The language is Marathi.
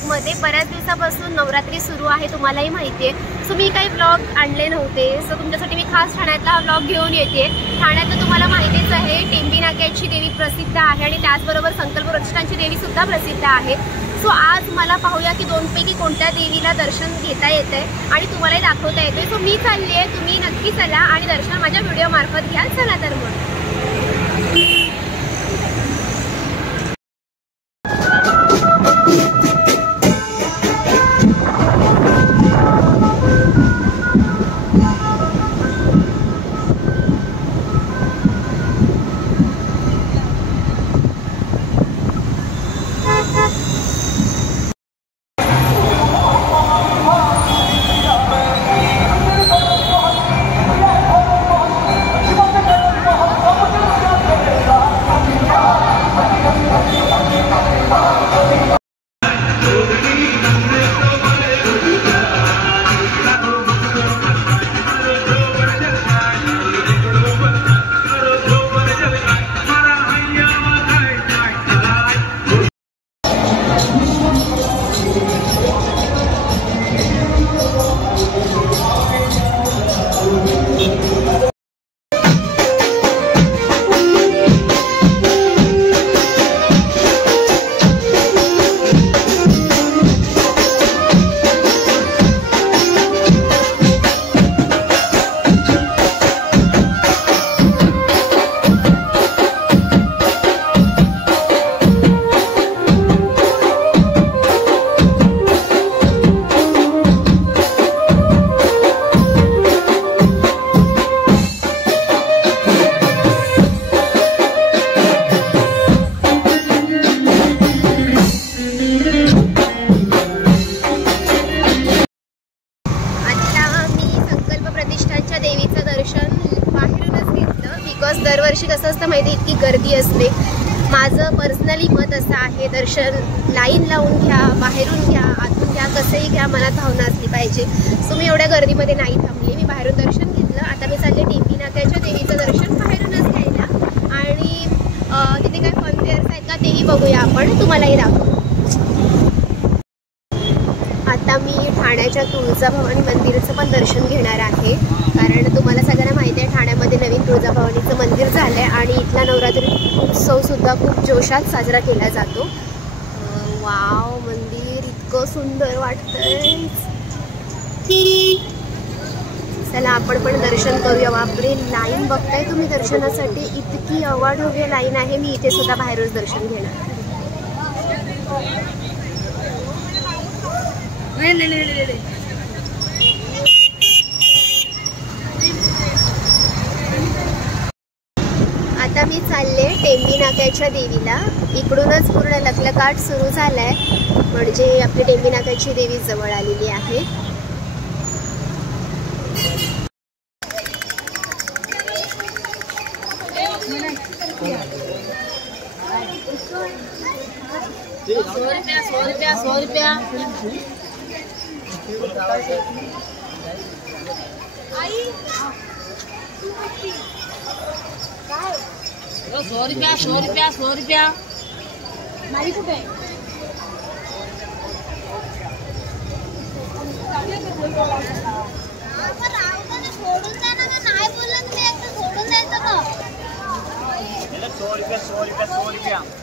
व्लॉगमध्ये बऱ्याच दिवसापासून नवरात्री सुरू आहे, तुम्हालाही माहिती आहे. सो मी काही व्लॉग आणले नव्हते, सो तुमच्यासाठी मी खास ठाण्यातला हा व्लॉग घेऊन येते. ठाण्यात तुम्हाला माहितीच आहे, टेंबी नाक्याची देवी प्रसिद्ध आहे आणि त्याचबरोबर संकल्प प्रतिष्ठानची देवी सुद्धा प्रसिद्ध आहे. सो आज मला पाहूया की दोनपैकी कोणत्या देवीला दर्शन घेता येतंय आणि तुम्हालाही दाखवता येतोय. सो मी चालली आहे, तुम्ही नक्की चला आणि दर्शन माझ्या व्हिडिओ मार्फत घ्या. चला तर मग. दरवर्षी कसं असतं माहिती, इतकी गर्दी असते. माझं पर्सनली मत असं आहे, दर्शन लाईन लावून घ्या, बाहेरून घ्या, आतून घ्या, कसंही घ्या, मनात भावना असली पाहिजे. सो मी एवढ्या गर्दीमध्ये नाही थांबली, मी बाहेरून दर्शन घेतलं. आता मी चालले टेंबी नाक्याच्या देवीचं दर्शन बाहेरूनच घ्यायला आणि तिथे काय फनफेअर्स आहेत का तेही बघूया आपण, तुम्हालाही दाखवू. आता मी ठाण्याच्या तुळजाभवानी मंदिराचं पण दर्शन घेणार आहे, कारण तुम्हाला सगळ्यांना माहिती आहे ठाण्यामध्ये नवीन तुळजाभवानीचं मंदिर झालं आहे आणि इथला नवरात्री उत्सवसुद्धा खूप जोशात साजरा केला जातो. वाव, मंदिर इतकं सुंदर वाटतंय. चला आपण पण दर्शन करूया. बापरे, लाईन बघताय तुम्ही दर्शनासाठी, इतकी अवाढव्य लाईन आहे. मी इथे सुद्धा बाहेरच दर्शन घेणार. आता मी चालले टेंबी नाक्याच्या देवीला. इकडूनच पूर्ण लखलखाट सुरू झालाय, म्हणजे आपली टेंबी नाक्याची देवी जवळ आलेली आहे. ₹100 नाही कुठे ₹100